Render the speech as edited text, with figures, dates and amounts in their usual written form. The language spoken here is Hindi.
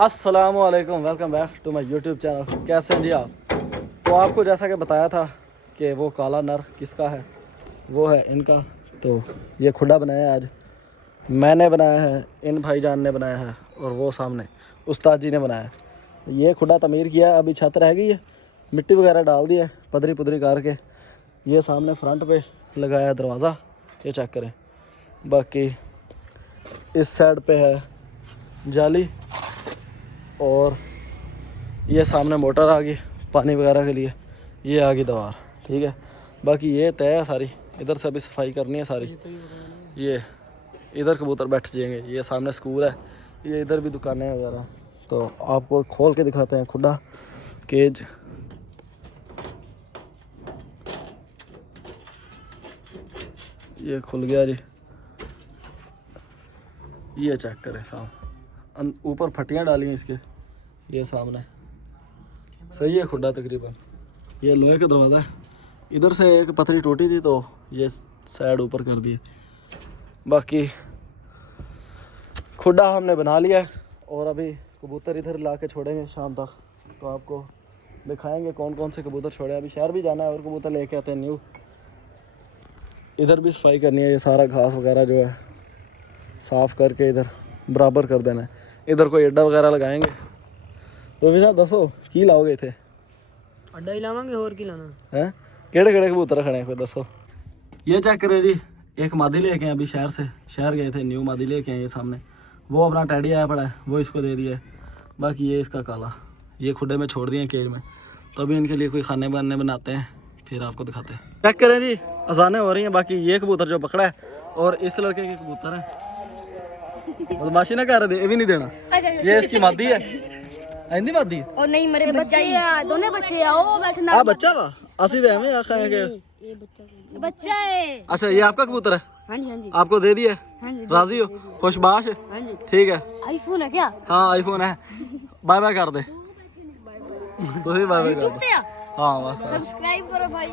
अस्सलाम वालेकुम, welcome back to my YouTube channel. कैसे हैं जी आप? तो आपको जैसा कि बताया था कि वो काला नर किसका है, वो है इनका। तो ये खुडा बनाया है आज मैंने बनाया है, इन भाईजान ने बनाया है और वो सामने उस्ताद जी ने बनाया है। तो ये खुडा तमीर किया है, अभी छत रह गई है, मिट्टी वगैरह डाल दी है पदरी पुदरी करके। ये सामने फ्रंट पे लगाया है दरवाज़ा, ये चेक करें। बाकी इस साइड पे है जाली और ये सामने मोटर आ गई पानी वगैरह के लिए, ये आ गई दीवार, ठीक है। बाकी ये तय है सारी, इधर से भी सफाई करनी है सारी। ये इधर कबूतर बैठ जाएंगे, ये सामने स्कूल है, ये इधर भी दुकानें वगैरह। तो आपको खोल के दिखाते हैं खुडा केज। ये खुल गया जी, ये चेक करें साहब, ऊपर फटियाँ डाली हैं इसके, ये सामने सही है खुडा तकरीबन। ये लोहे का दरवाज़ा है, इधर से एक पथरी टूटी थी तो ये साइड ऊपर कर दी। बाकी खुडा हमने बना लिया है और अभी कबूतर इधर ला के छोड़ेंगे शाम तक, तो आपको दिखाएंगे कौन कौन से कबूतर छोड़े। अभी शहर भी जाना है और कबूतर लेके आते हैं न्यू। इधर भी सफाई करनी है, ये सारा घास वगैरह जो है साफ़ करके इधर बराबर कर देना है। इधर कोई अड्डा वगैरह लगाएंगे। तो भी साहब दसो की लाओगे इतने? अड्डा ही लावांगे, और की लाना है? केड़े केड़े कबूतर खड़े हैं कोई दसो। ये चेक करें जी, एक मादी लेके आए अभी शहर से, शहर गए थे, न्यू मादी लेके आए। ये सामने वो अपना टैडी आया पड़ा है, वो इसको दे दिया है। बाकी ये इसका काला, ये खुडे में छोड़ दिए केज में, तो अभी इनके लिए कोई खाने वाने बनाते हैं, फिर आपको दिखाते हैं। चेक करें जी, अजानें हो रही हैं। बाकी ये कबूतर जो पकड़ा है और इस लड़के के कबूतर हैं, बदमाशी ना कर रहे, ये भी नहीं देना। ये इसकी मादी है, आंदी मादी और नहीं मेरे बच्चे हैं, दोनों बच्चे हैं। ओ बैठना आ बच्चा वा असली दे में आखा है कि ये बच्चा है। अच्छा ये आपका कबूतर है? हाँ जी, हाँ जी, आपको दे दिया? हाँ जी, राजी हो? खुशबाश? हाँ जी। ठीक है, आईफोन है क्या? हाँ आईफोन है। बाय बाय कर दे, ਤੁਸੀਂ बाय बाय कर दो। हाँ बस सब्सक्राइब करो भाई।